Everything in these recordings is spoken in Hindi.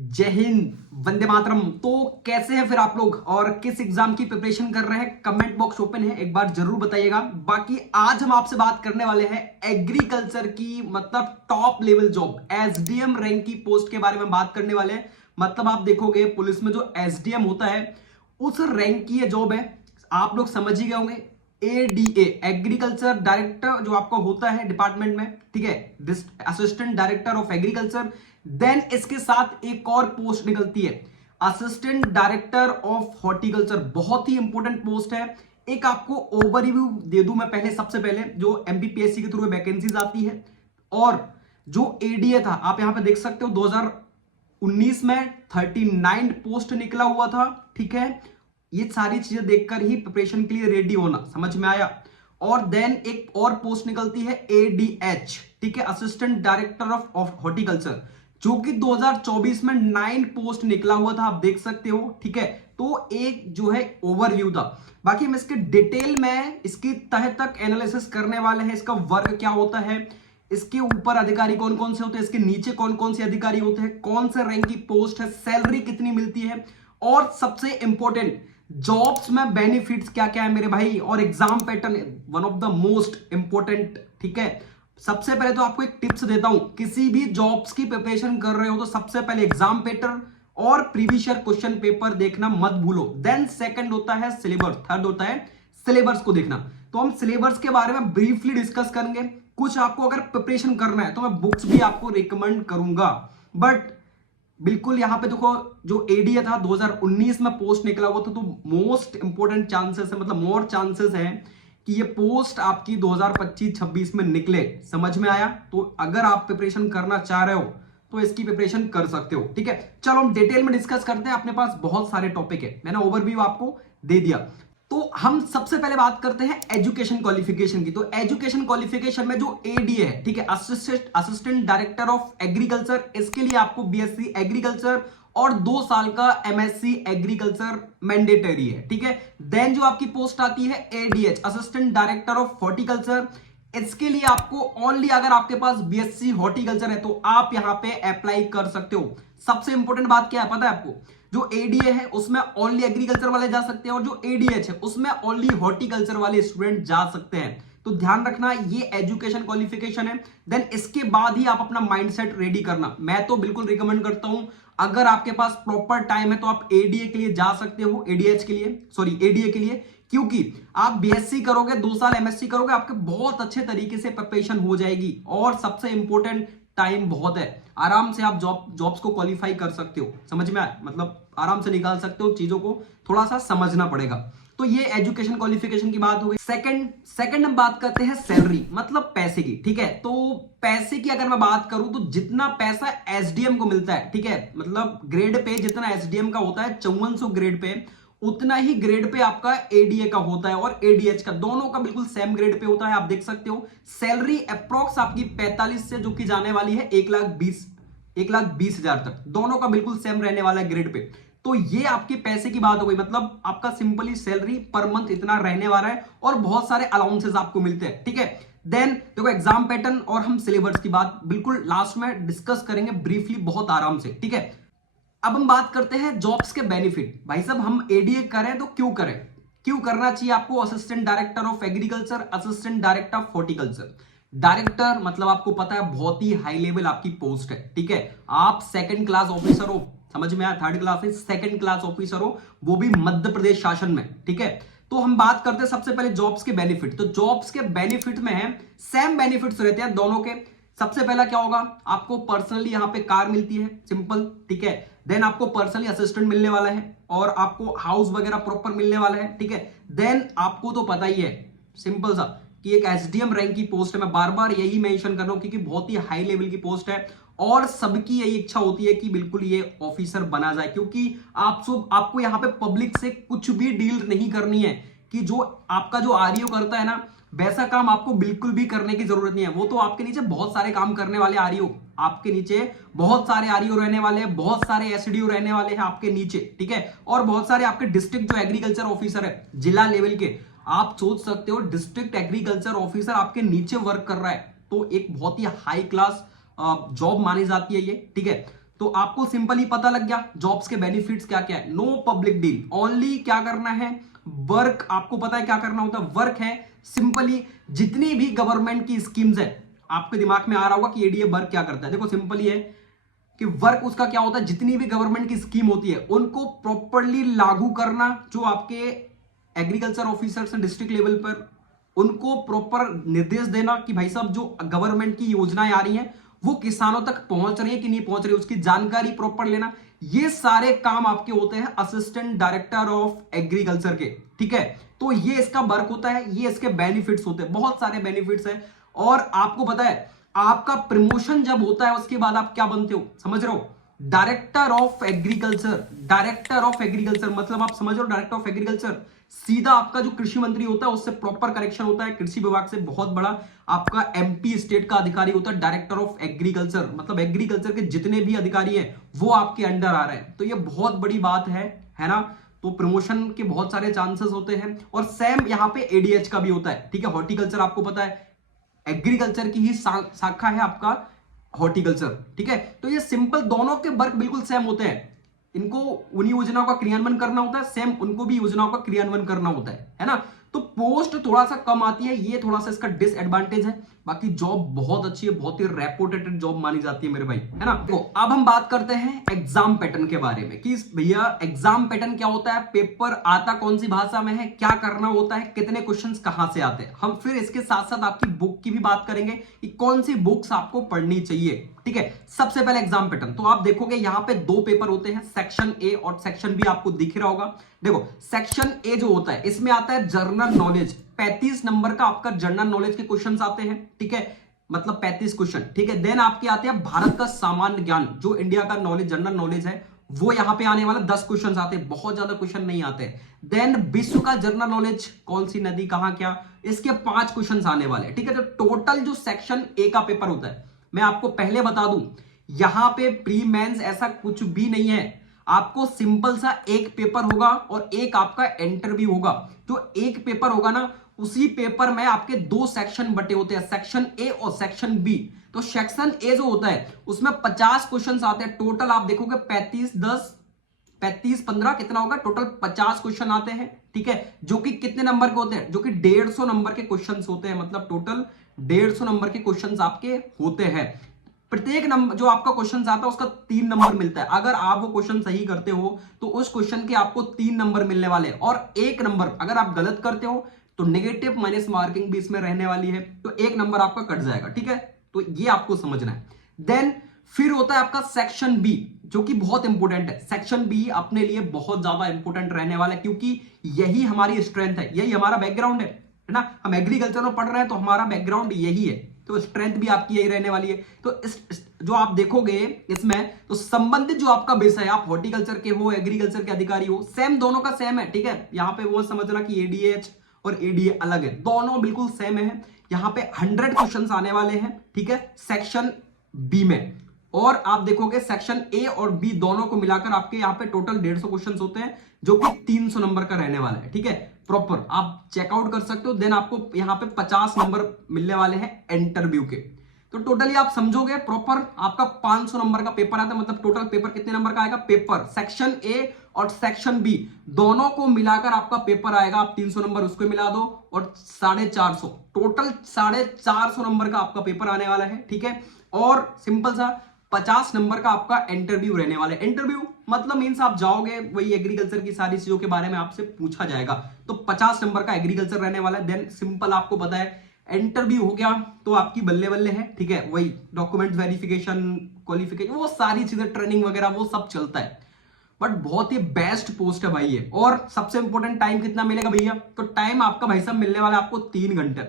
जय हिंद, वंदे मातरम। तो कैसे हैं फिर आप लोग और किस एग्जाम की प्रिपरेशन कर रहे हैं? कमेंट बॉक्स ओपन है, एक बार जरूर बताइएगा। बाकी आज हम आपसे बात करने वाले हैं एग्रीकल्चर की, मतलब top level job SDM rank की पोस्ट के बारे में बात करने वाले हैं। मतलब आप देखोगे पुलिस में जो एसडीएम होता है उस रैंक की ये जॉब है। आप लोग समझ ही गए होंगे, एडीए एग्रीकल्चर डायरेक्टर जो आपका होता है डिपार्टमेंट में, ठीक है, assistant director of agriculture. Then इसके साथ एक और पोस्ट निकलती है, असिस्टेंट डायरेक्टर ऑफ हॉर्टिकल्चर। बहुत ही इंपॉर्टेंट पोस्ट है। एक आपको ओवरव्यू दे दूं मैं पहले, सबसे पहले जो एमपीपीएससी के थ्रू वैकेंसीज आती है और जो एडीए था, आप यहां पे देख सकते हो 2019 में 39 पोस्ट निकला हुआ था, ठीक है। ये सारी चीजें देखकर ही प्रिपरेशन के लिए रेडी होना, समझ में आया। और देन एक और पोस्ट निकलती है एडीएच, ठीक है, असिस्टेंट डायरेक्टर ऑफ हॉर्टिकल्चर, जो कि 2024 में 9 पोस्ट निकला हुआ था, आप देख सकते हो, ठीक है। तो एक जो है ओवरव्यू था। बाकी हम इसके डिटेल में इसकी तह तक एनालिसिस करने वाले हैं। इसका वर्क क्या होता है, इसके ऊपर अधिकारी कौन कौन से होते हैं, इसके नीचे कौन कौन से अधिकारी होते हैं, कौन से रैंक की पोस्ट है, सैलरी कितनी मिलती है, और सबसे इंपॉर्टेंट जॉब्स में बेनिफिट्स क्या क्या है मेरे भाई, और exam pattern one of the most important, ठीक है। सबसे पहले तो आपको एक टिप्स देता हूं, किसी भी जॉब्स की प्रिपरेशन कर रहे हो तो सबसे पहले एग्जाम पैटर्न और प्रीवियस ईयर क्वेश्चन पेपर देखना मत भूलो। देन सेकंड होता है सिलेबस, थर्ड होता है सिलेबस को देखना। तो हम सिलेबस के बारे में ब्रीफली डिस्कस करेंगे। कुछ आपको अगर प्रिपरेशन करना है तो मैं बुक्स भी आपको रिकमेंड करूंगा, बट बिल्कुल यहां पे देखो, जो एडीए था 2019 में पोस्ट निकला हुआ था, तो मोस्ट इंपोर्टेंट चांसेस है, मतलब मोर चांसेस है कि ये पोस्ट आपकी 2025-26 में निकले। समझ में आया? तो अगर आप प्रिपरेशन करना चाह रहे हो तो इसकी प्रिपरेशन कर सकते हो, ठीक है। चलो हम डिटेल में डिस्कस करते हैं, अपने पास बहुत सारे टॉपिक है, मैंने ओवरव्यू आपको दे दिया। तो हम सबसे पहले बात करते हैं एजुकेशन क्वालिफिकेशन की। तो एजुकेशन क्वालिफिकेशन में जो एडीए है, ठीक है, असिस्टेंट डायरेक्टर ऑफ एग्रीकल्चर, इसके लिए आपको बीएससी एग्रीकल्चर और 2 साल का एमएससी एग्रीकल्चर मैंडेटरी है, ठीक है। देन जो आपकी पोस्ट आती है ADH, assistant director of horticulture, इसके लिए आपको ओनली अगर आपके पास बीएससी हॉर्टिकल्चर है तो आप यहां पे अप्लाई कर सकते हो। सबसे इंपॉर्टेंट बात क्या है पता है आपको, जो एडीए है उसमें ओनली एग्रीकल्चर वाले जा सकते हैं और जो एडीएच है उसमें ओनली हॉर्टिकल्चर वाले स्टूडेंट जा सकते हैं। तो ध्यान रखना, ये एजुकेशन क्वालिफिकेशन है। देन इसके बाद ही आप अपना माइंडसेट रेडी करना। मैं तो बिल्कुल रिकमेंड करता हूं, अगर आपके पास प्रॉपर टाइम है तो आप एडीए के लिए जा सकते हो, एडीएच के लिए, सॉरी एडीए के लिए, क्योंकि आप बीएससी करोगे, 2 साल एमएससी करोगे, आपके बहुत अच्छे तरीके से प्रिपरेशन हो जाएगी। और सबसे इंपॉर्टेंट, टाइम बहुत है, आराम से आप जॉब्स को क्वालिफाई कर सकते हो। समझ में आया? मतलब आराम से निकाल सकते हो, चीजों को थोड़ा सा समझना पड़ेगा। तो ये एजुकेशन क्वालिफिकेशन की बात हो गई। सेकंड हम बात करते हैं सैलरी, मतलब पैसे की, ठीक है। तो पैसे की अगर मैं बात करूं तो जितना पैसा एसडीएम को मिलता है, ठीक है, मतलब ग्रेड पे जितना एसडीएम का होता है 5400 ग्रेड पे, उतना ही ग्रेड पे आपका एडीए का होता है और एडीएच का, दोनों का बिल्कुल सेम ग्रेड पे होता है। आप देख सकते हो सैलरी अप्रोक्स आपकी 45 से जो कि जाने वाली है 1,20,000 तक, दोनों का बिल्कुल सेम रहने वाला है ग्रेड पे। तो ये आपके पैसे की बात हो गई, मतलब आपका सिंपली सैलरी पर मंथ इतना रहने वाला है और बहुत सारे अलाउंसेस आपको मिलते हैं, ठीक है। देन देखो एग्जाम पैटर्न और हम सिलेबस की बात बिल्कुल लास्ट में डिस्कस करेंगे ब्रीफली, बहुत आराम से, ठीक है। अब हम बात करते हैं जॉब्स के बेनिफिट। भाई साहब, हम एडीए करें तो क्यों करें, क्यों करना चाहिए आपको assistant director of agriculture, assistant director of horticulture. Director मतलब आपको पता है बहुत ही हाई लेवल आपकी पोस्ट है, ठीक है। आप सेकंड क्लास ऑफिसर हो, समझ में आया? थर्ड क्लास से सेकंड क्लास ऑफिसर हो, वो भी मध्य प्रदेश शासन में, ठीक है। तो हम बात करते हैं सबसे पहले जॉब्स के बेनिफिट। तो जॉब्स के बेनिफिट में है, सेम बेनिफिट्स रहते हैं दोनों के। सबसे पहला क्या होगा, आपको पर्सनली यहां पे कार मिलती है, सिंपल, ठीक है। देन आपको पर्सनली असिस्टेंट मिलने वाला है और आपको हाउस वगैरह प्रॉपर मिलने वाला है, ठीक है। देन आपको तो पता ही है, सिंपल सा, कि एक एसडीएम रैंक की पोस्ट है। मैं बार बार यही मेंशन कर रहा हूं क्योंकि बहुत ही हाई लेवल की पोस्ट है और सबकी यही इच्छा होती है कि बिल्कुल ये ऑफिसर बना जाए, क्योंकि आपको यहां पे पब्लिक से कुछ भी डील नहीं करनी है। कि जो आपका जो आरईओ करता है ना, वैसा काम आपको बिल्कुल भी करने की जरूरत नहीं है। वो तो आपके नीचे बहुत सारे काम करने वाले आरईओ, आपके नीचे बहुत सारे आरईओ रहने वाले हैं, बहुत सारे एसडीओ रहने वाले हैं आपके नीचे, ठीक है। और बहुत सारे आपके डिस्ट्रिक्ट जो एग्रीकल्चर ऑफिसर है जिला लेवल के, आप सोच सकते हो डिस्ट्रिक्ट एग्रीकल्चर ऑफिसर आपके नीचे वर्क कर रहा है, तो एक बहुत ही हाई क्लास जॉब मानी जाती है ये, ठीक है। तो आपको सिंपली पता लग गया जॉब्स के बेनिफिट्स क्या क्या है। नो पब्लिक डील, ओनली क्या करना है, वर्क। आपको पता है क्या करना होता है, वर्क है सिंपली। जितनी भी गवर्नमेंट की स्कीम्स है, आपके दिमाग में आ रहा होगा कि एडीए वर्क क्या करता है। देखो सिंपली है कि वर्क उसका क्या होता है, जितनी भी गवर्नमेंट की स्कीम होती है उनको प्रॉपरली लागू करना। जो आपके एग्रीकल्चर ऑफिसर्स हैं डिस्ट्रिक्ट लेवल पर, उनको प्रॉपर निर्देश देना कि भाई साहब जो गवर्नमेंट की योजनाएं आ रही हैं वो किसानों तक पहुंच रही है कि नहीं पहुंच रही, उसकी जानकारी प्रॉपर लेना। ये सारे काम आपके होते हैं असिस्टेंट डायरेक्टर ऑफ एग्रीकल्चर के, ठीक है। तो ये इसका वर्क होता है, ये इसके बेनिफिट्स होते हैं, बहुत सारे बेनिफिट्स हैं। और आपको पता है आपका प्रमोशन जब होता है उसके बाद आप क्या बनते हो, समझ रहे हो, director of agriculture. Director of agriculture मतलब आप समझ रहे हो, डायरेक्टर ऑफ एग्रीकल्चर सीधा आपका जो कृषि मंत्री होता है उससे प्रॉपर कनेक्शन होता है, कृषि विभाग से बहुत बड़ा आपका एमपी स्टेट का अधिकारी होता है डायरेक्टर ऑफ एग्रीकल्चर। मतलब एग्रीकल्चर के जितने भी अधिकारी हैं वो आपके अंडर आ रहे हैं, तो ये बहुत बड़ी बात है ना। तो प्रमोशन के बहुत सारे चांसेस होते हैं। और सेम यहां पे एडीएच का भी होता है, ठीक है। हॉर्टिकल्चर आपको पता है एग्रीकल्चर की ही शाखा है आपका हॉर्टिकल्चर, ठीक है। तो ये सिंपल, दोनों के वर्क बिल्कुल सेम होते हैं। इनको उन्हीं योजनाओं का क्रियान्वयन करना होता है, सेम उनको भी योजनाओं का क्रियान्वयन करना होता है ना। तो पोस्ट थोड़ा सा कम आती है, ये थोड़ा सा इसका डिसएडवांटेज है। बाकी जॉब बहुत अच्छी है, बहुत ही रेपुटेटेड जॉब मानी जाती है मेरे भाई, है ना। तो अब हम बात करते हैं एग्जाम पैटर्न के बारे में कि भैया एग्जाम पैटर्न क्या होता है, पेपर आता कौन सी भाषा में है, क्या करना होता है, कितने क्वेश्चंस कहां से आते हैं। हम फिर इसके साथ साथ आपकी बुक की भी बात करेंगे कि कौन सी बुक्स आपको पढ़नी चाहिए, ठीक है। सबसे पहले एग्जाम पैटर्न, तो आप देखोगे यहां पे दो पेपर होते हैं, सेक्शन ए और सेक्शन बी, आपको दिख रहा होगा। देखो सेक्शन ए जो होता है इसमें आता है जनरल नॉलेज, 35 नंबर का आपका जनरल नॉलेज के क्वेश्चंस आते हैं, ठीक है। मतलब 35 क्वेश्चन, ठीक है। देन आपके आते हैं भारत का सामान्य ज्ञान, जो इंडिया का नॉलेज जनरल नॉलेज है वो यहां पे आने वाला 10 क्वेश्चन आते हैं, बहुत ज्यादा क्वेश्चन नहीं आते। देन विश्व का जनरल नॉलेज, कौन सी नदी कहां क्या, इसके 5 क्वेश्चन आने वाले, ठीक है। तो टोटल जो सेक्शन ए का पेपर होता है, मैं आपको पहले बता दूं यहां पे प्री मेंस ऐसा कुछ भी नहीं है। आपको सिंपल सा एक पेपर होगा और एक आपका इंटरव्यू होगा। जो एक पेपर होगा ना, उसी पेपर में आपके 2 सेक्शन बटे होते हैं, सेक्शन ए और सेक्शन बी। तो सेक्शन ए जो होता है उसमें 50 क्वेश्चन आते हैं टोटल। आप देखोगे 35 10 35 15 कितना होगा, टोटल 50 क्वेश्चन आते हैं, ठीक है। जो कि कितने नंबर के होते हैं, जो कि 150 नंबर के क्वेश्चन होते हैं। मतलब टोटल 150 नंबर के क्वेश्चन आपके होते हैं। प्रत्येक नंबर जो आपका क्वेश्चन आता है उसका 3 नंबर मिलता है। अगर आप वो क्वेश्चन सही करते हो तो उस क्वेश्चन के आपको 3 नंबर मिलने वाले हैं, और 1 नंबर अगर आप गलत करते हो तो नेगेटिव माइनस मार्किंग भी इसमें रहने वाली है, तो 1 नंबर आपका कट जाएगा, ठीक है। तो ये आपको समझना है। देन फिर होता है आपका सेक्शन बी, जो कि बहुत इंपॉर्टेंट है। सेक्शन बी अपने लिए बहुत ज्यादा इंपॉर्टेंट रहने वाला है, क्योंकि यही हमारी स्ट्रेंथ है, यही हमारा बैकग्राउंड है ना। हम एग्रीकल्चर में पढ़ रहे हैं तो हमारा बैकग्राउंड यही है, तो स्ट्रेंथ भी आपकी यही रहने वाली है। तो जो आप देखोगे इसमें, तो संबंधित जो आपका विषय है, आप हॉर्टिकल्चर के हो, एग्रीकल्चर के अधिकारी हो, सेम दोनों का सेम है, ठीक है। यहां पे वो समझना कि एडीएच और एडीए अलग है, दोनों बिल्कुल सेम है। यहां पे 100 क्वेश्चंस आने वाले हैं, ठीक है, सेक्शन बी में। और आप देखोगे सेक्शन ए और बी दोनों को मिलाकर आपके यहाँ पे टोटल 150 क्वेश्चन होते हैं, जो कि 300 नंबर का रहने वाला है, ठीक है। प्रॉपर आप चेकआउट कर सकते हो। देन आपको यहाँ पे 50 नंबर मिलने वाले हैं इंटरव्यू के। तो टोटली आप समझोगे प्रॉपर आपका 500 नंबर का पेपर आता है। मतलब टोटल पेपर कितने नंबर का आएगा, पेपर सेक्शन ए और सेक्शन बी दोनों को मिलाकर आपका पेपर आएगा। आप 300 नंबर उसको मिला दो और 450, टोटल 450 नंबर का आपका पेपर आने वाला है, ठीक है। और सिंपल सा 50 नंबर का आपका इंटरव्यू रहने वाला है। इंटरव्यू मतलब मींस आप जाओगे, वही एग्रीकल्चर की सारी चीजों के बारे में आपसे पूछा जाएगा। तो 50 नंबर का एग्रीकल्चर रहने वाला है। देन सिंपल आपको पता है इंटरव्यू हो गया तो आपकी बल्ले बल्ले है, ठीक है। वही डॉक्यूमेंट वेरिफिकेशन, क्वालिफिकेशन, वो सारी चीजें, ट्रेनिंग वगैरह वो सब चलता है। बट बहुत ही बेस्ट पोस्ट है भाई ये। और सबसे इंपॉर्टेंट टाइम कितना मिलेगा भैया, तो टाइम आपका भाई साहब मिलने वाला है आपको 3 घंटे।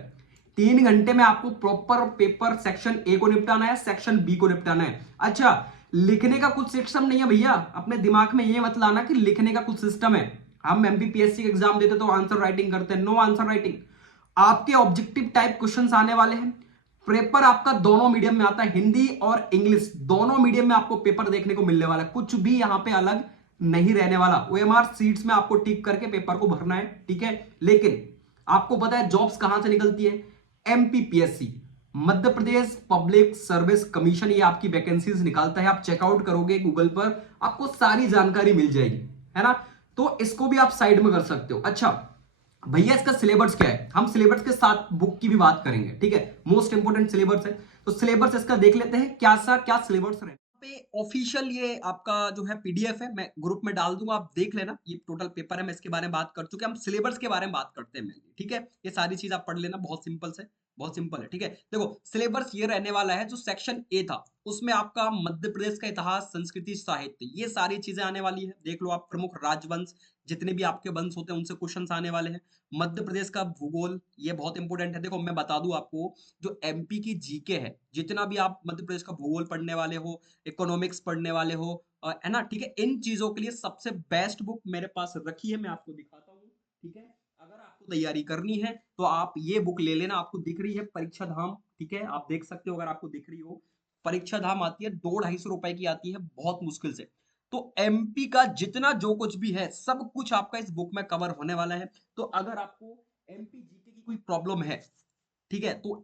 3 घंटे में आपको प्रॉपर पेपर सेक्शन ए को निपटाना है, सेक्शन बी को निपटाना है। अच्छा, लिखने का कुछ सिस्टम नहीं है भैया, अपने दिमाग में ये मत लाना कि लिखने का कुछ सिस्टम है। हम एमपीपीएससी एग्जाम देते तो आंसर राइटिंग करते हैं, नो आंसर राइटिंग। आपके ऑब्जेक्टिव टाइप क्वेश्चंस आने वाले हैं। पेपर आपका दोनों मीडियम में आता है, हिंदी और इंग्लिश दोनों मीडियम में आपको पेपर देखने को मिलने वाला है। कुछ भी यहां पे अलग नहीं रहने वाला। ओएमआर सीट्स में आपको टिक करके पेपर को भरना है, ठीक है। लेकिन आपको पता है जॉब्स कहां से निकलती है, MPPSC. Madhya Pradesh public service commission ये आपकी वैकेंसीज निकालता है। आप चेकआउट करोगे गूगल पर, आपको सारी जानकारी मिल जाएगी, है ना। तो इसको भी आप साइड में कर सकते हो। अच्छा भैया, इसका सिलेबस क्या है? हम सिलेबस के साथ बुक की भी बात करेंगे, ठीक है। मोस्ट इंपोर्टेंट सिलेबस है, तो सिलेबस इसका देख लेते हैं क्या सा क्या सिलेबस है पे। ऑफिशियल ये आपका जो है पीडीएफ है, मैं ग्रुप में डाल दूंगा, आप देख लेना। ये टोटल पेपर है, मैं इसके बारे में बात कर चुके, हम सिलेबस के बारे में बात करते हैं मेनली, ठीक है। ये सारी चीज आप पढ़ लेना, बहुत सिंपल से, बहुत सिंपल है, ठीक है। देखो सिलेबस ये रहने वाला है, जो सेक्शन ए था उसमें आपका मध्य प्रदेश का इतिहास, संस्कृति, साहित्य, ये सारी चीजें आने वाली है। देख लो आप, प्रमुख राजवंश, जितने भी आपके वंश होते हैं उनसे क्वेश्चंस आने वाले हैं। मध्य प्रदेश का भूगोल, ये बहुत इंपॉर्टेंट है। देखो मैं बता दूं आपको, जो एमपी की जीके है, जितना भी आप मध्य प्रदेश का भूगोल पढ़ने वाले हो, इकोनॉमिक्स पढ़ने वाले हो, है ना, ठीक है, इन चीजों के लिए सबसे बेस्ट बुक मेरे पास रखी है, मैं आपको दिखाता हूँ, ठीक है। अगर आपको तैयारी करनी है तो आप ये बुक ले लेना। आपको दिख रही है परीक्षा धाम, ठीक है, आप देख सकते हो अगर आपको दिख रही हो। परीक्षा धाम आती है, 200-250 रुपए की आती है, बहुत मुश्किल से। तो एमपी का जितना जो कुछ भी है, सब कुछ आपका इस बुक में कवर होने वाला है। तो अगर आपको एमपी जीके की कोई प्रॉब्लम है, ठीक है, तो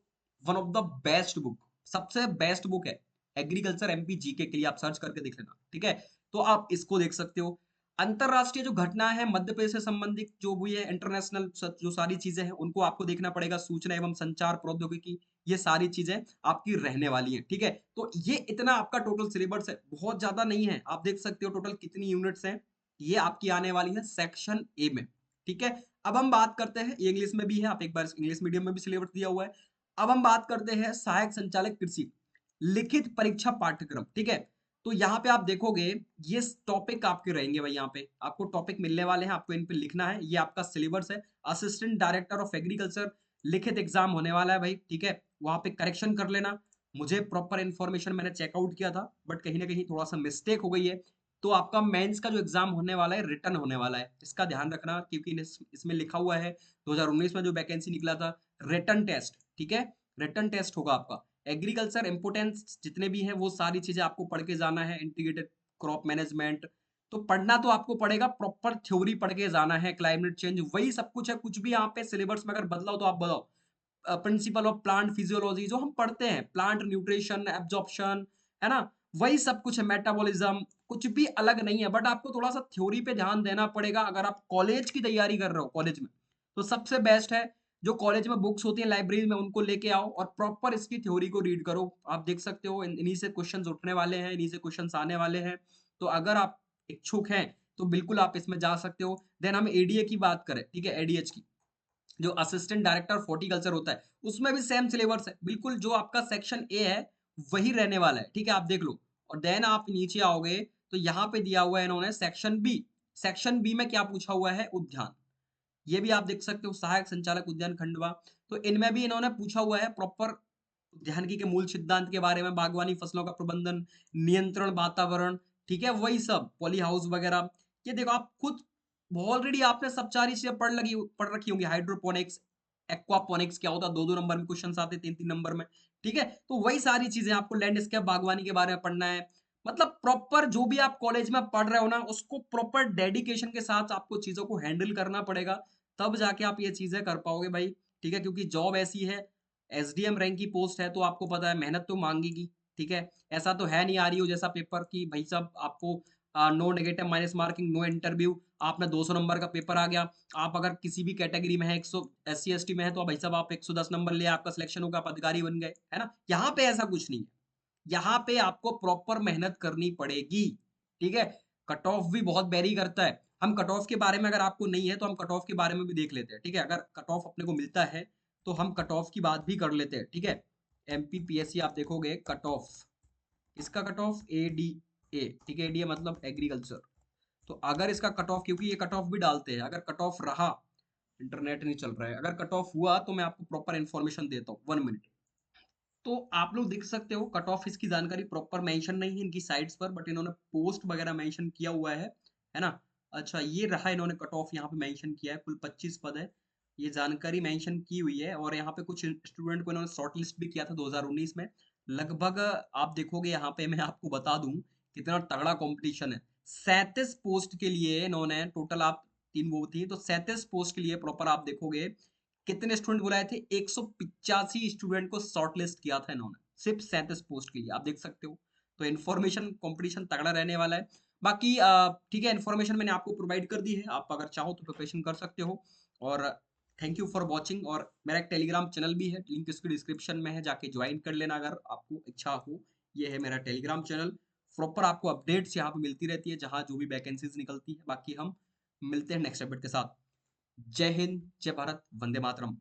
one of the best book, सबसे बेस्ट बुक है एग्रीकल्चर एमपी जीके के लिए, आप सर्च करके देख लेना, ठीक है। तो आप इसको देख सकते हो। अंतरराष्ट्रीय जो घटना है मध्य प्रदेश से संबंधित, जो भी है इंटरनेशनल जो सारी चीजें हैं, उनको आपको देखना पड़ेगा। सूचना एवं संचार प्रौद्योगिकी, ये सारी चीजें आपकी रहने वाली हैं, ठीक है। तो ये इतना आपका टोटल सिलेबस है, बहुत ज्यादा नहीं है। आप देख सकते हो टोटल कितनी यूनिट्स हैं, ये आपकी आने वाली है सेक्शन ए में, ठीक है। अब हम बात करते हैं, ये इंग्लिश में भी है, आप एक बार इंग्लिश मीडियम में भी सिलेबस दिया हुआ है। अब हम बात करते हैं सहायक संचालक कृषि लिखित परीक्षा पाठ्यक्रम, ठीक है। तो यहाँ पे आप देखोगे, ये टॉपिक आपके रहेंगे भाई, यहाँ पे आपको टॉपिक मिलने वाले हैं, आपको इन पे लिखना है। ये आपका सिलेबस है। असिस्टेंट डायरेक्टर ऑफ एग्रीकल्चर लिखित एग्जाम होने वाला है भाई, ठीक है। वहां पे करेक्शन कर लेना। मुझे प्रॉपर इन्फॉर्मेशन मैंने चेकआउट किया था, बट कहीं ना कहीं थोड़ा सा मिस्टेक हो गई है। तो आपका मेंस का जो एग्जाम होने वाला है, रिटर्न होने वाला है, इसका ध्यान रखना, क्योंकि इसमें लिखा हुआ है 2019 में जो वैकेंसी निकला था, रिटर्न टेस्ट, ठीक है। रिटर्न टेस्ट होगा आपका। एग्रीकल्चर इंपोर्टेंस जितने भी हैं वो सारी चीजें आपको पढ़ के जाना है। इंटीग्रेटेड क्रॉप मैनेजमेंट, तो पढ़ना तो आपको पड़ेगा, प्रॉपर थ्योरी पढ़ के जाना है। क्लाइमेट चेंज, वही सब कुछ है। कुछ भी यहाँ पे सिलेबस में अगर बदलाव तो आप बताओ। प्रिंसिपल ऑफ प्लांट फिजियोलॉजी जो हम पढ़ते हैं, प्लांट न्यूट्रिशन, एब्जॉर्प्शन, है ना, वही सब कुछ है। मेटाबॉलिज्म, कुछ भी अलग नहीं है, बट आपको थोड़ा सा थ्योरी पे ध्यान देना पड़ेगा। अगर आप कॉलेज की तैयारी कर रहे हो, कॉलेज में, तो सबसे बेस्ट है जो कॉलेज में बुक्स होती है लाइब्रेरी में, उनको लेके आओ और प्रॉपर इसकी थ्योरी को रीड करो। आप देख सकते हो इन्हीं से क्वेश्चंस उठने वाले हैं, इन्हीं से क्वेश्चंस आने वाले हैं। तो अगर आप इच्छुक हैं तो बिल्कुल आप इसमें जा सकते हो। देन हम एडीए की बात करें, ठीक है, एडीएच की, जो असिस्टेंट डायरेक्टर ऑफ हॉर्टिकल्चर होता है, उसमें भी सेम सिलेबस है बिल्कुल। जो आपका सेक्शन ए है वही रहने वाला है, ठीक है, आप देख लो। और देन आप नीचे आओगे तो यहाँ पे दिया हुआ है इन्होंने सेक्शन बी। सेक्शन बी में क्या पूछा हुआ है? उद्यान, ये भी आप देख सकते हो, सहायक संचालक उद्यान खंडवा। तो इनमें भी इन्होंने पूछा हुआ है प्रॉपर उद्यानिकी के मूल सिद्धांत के बारे में, बागवानी फसलों का प्रबंधन, नियंत्रण, वातावरण, ठीक है, वही सब, पॉली हाउस वगैरह। ये देखो आप खुद ऑलरेडी आपने सब सारी चीजें पढ़ रखी होंगी। हाइड्रोपोनिक्स, एक्वापोनिक्स क्या होता है, 2-2 नंबर में क्वेश्चन आते हैं, 3-3 नंबर में, ठीक है। तो वही सारी चीजें आपको लैंडस्केप बागवानी के बारे में पढ़ना है। मतलब प्रॉपर जो भी आप कॉलेज में पढ़ रहे हो ना, उसको प्रॉपर डेडिकेशन के साथ आपको चीजों को हैंडल करना पड़ेगा, तब जाके आप ये चीजें कर पाओगे भाई, ठीक है। क्योंकि जॉब ऐसी है, एसडीएम रैंक की पोस्ट है, तो आपको पता है मेहनत तो मांगेगी, ठीक है। ऐसा तो है नहीं आरईओ जैसा पेपर की भाई साहब आपको no negative minus marking, no interview, आप में 200 नंबर का पेपर आ गया। आप अगर किसी भी कैटेगरी में है, 100 एससी एसटी में है, तो भाई साहब आप 110 नंबर ले, आपका सिलेक्शन होगा, आप अधिकारी बन गए, है ना। यहाँ पे ऐसा कुछ नहीं है। यहाँ पे आपको प्रॉपर मेहनत करनी पड़ेगी, ठीक है। कट ऑफ भी बहुत वेरी करता है। हम कट ऑफ के बारे में, अगर आपको नहीं है तो हम कट ऑफ के बारे में भी देख लेते हैं, ठीक है। अगर कट ऑफ अपने को मिलता है तो हम कट ऑफ की बात भी कर लेते हैं, ठीक है। एमपीपीएससी आप देखोगे कट ऑफ, इसका कट ऑफ एडीए, ठीक है, एडीए मतलब एग्रीकल्चर। तो अगर इसका कट ऑफ, क्योंकि ये कट ऑफ भी डालते हैं, अगर कट ऑफ रहा, इंटरनेट नहीं चल रहा है, अगर कट ऑफ हुआ तो मैं आपको प्रॉपर इन्फॉर्मेशन देता हूँ, 1 मिनट। तो आप लोग देख सकते हो कट ऑफ, इसकी जानकारी प्रॉपर मेंशन नहीं है इनकी साइट्स पर, बट इन्होंने पोस्ट वगैरह मेंशन किया हुआ है ना। अच्छा ये रहा, इन्होंने कट ऑफ यहाँ पे मेंशन किया है, कुल 25 पद है, ये जानकारी मेंशन की हुई है। और यहाँ पे कुछ स्टूडेंट को इन्होंने शॉर्ट लिस्ट भी किया था 2019 में। लगभग आप देखोगे यहाँ पे, मैं आपको बता दूं कितना तगड़ा कंपटीशन है। 37 पोस्ट के लिए इन्होंने टोटल, आप तीन वो थी, तो 37 पोस्ट के लिए प्रॉपर आप देखोगे कितने स्टूडेंट बुलाए थे? 185 स्टूडेंट को शॉर्टलिस्ट किया था इन्होंने, सिर्फ 37 पोस्ट के लिए। आप देख सकते हो। तो इन्फॉर्मेशन कंपटीशन तगड़ा रहने वाला है। बाकी ठीक है, इन्फॉर्मेशन मैंने आपको प्रोवाइड कर दी है। आप अगर चाहो तो प्रिपरेशन कर सकते हो। और थैंक यू फॉर वॉचिंग। और मेरा एक टेलीग्राम चैनल भी है, लिंक इसकी डिस्क्रिप्शन में है, जाके ज्वाइन कर लेना अगर आपको इच्छा हो। ये है मेरा टेलीग्राम चैनल। प्रॉपर आपको अपडेट्स यहाँ पे मिलती रहती है, जहाँ जो भी वैकेंसीज निकलती है। बाकी हम मिलते हैं नेक्स्ट अपडेट के साथ। जय हिंद, जय भारत, वंदे मातरम।